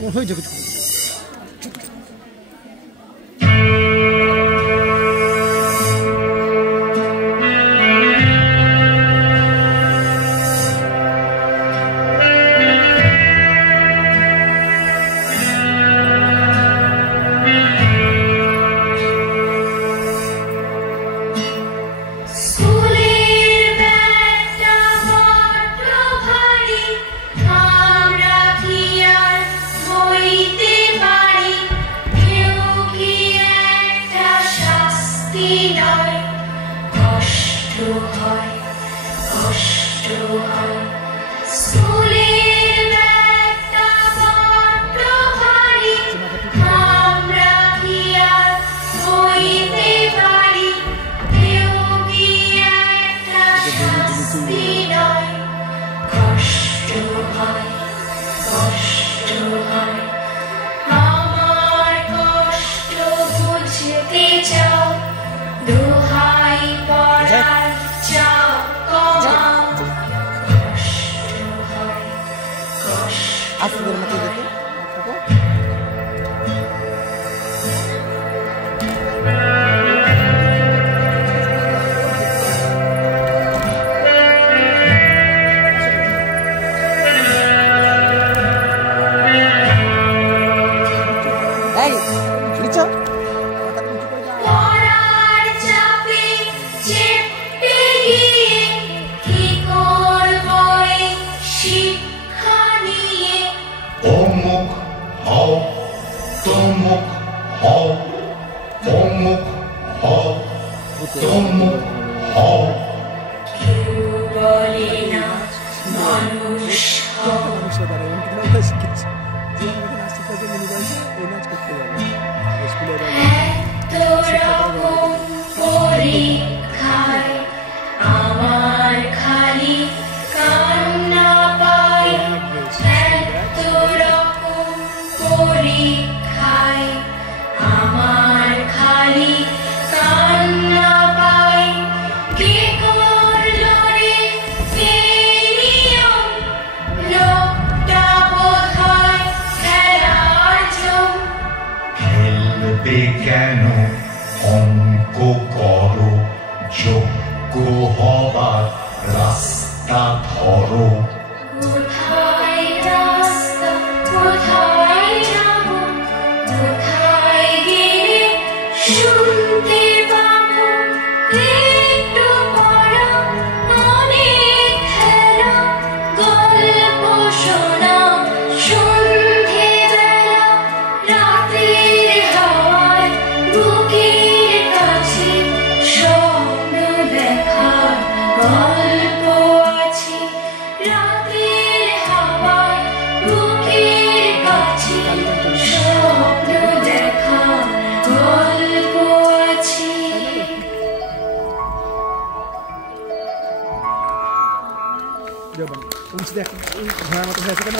হয়ে যাবে। আস্তেদের মতো যেতে কেন অঙ্ক করো যোগ্য হবার রাস্তা ধরো কোথায় রাস্তা কোথায় যাব কোথায় গেলে শুনতে পাবো একটু পড়া অনেক খেলা গল্প শোনা সন্ধেবেলা রাতের হাওয়ায় বুকের কাছে স্বপ্ন দেখার গল্প আছে রাতের হাওয়ায় বুকের কাছে স্বপ্ন দেখার গল্প আছে। তুমি দেখ ঘোড়ার মতো হয়েছে কেন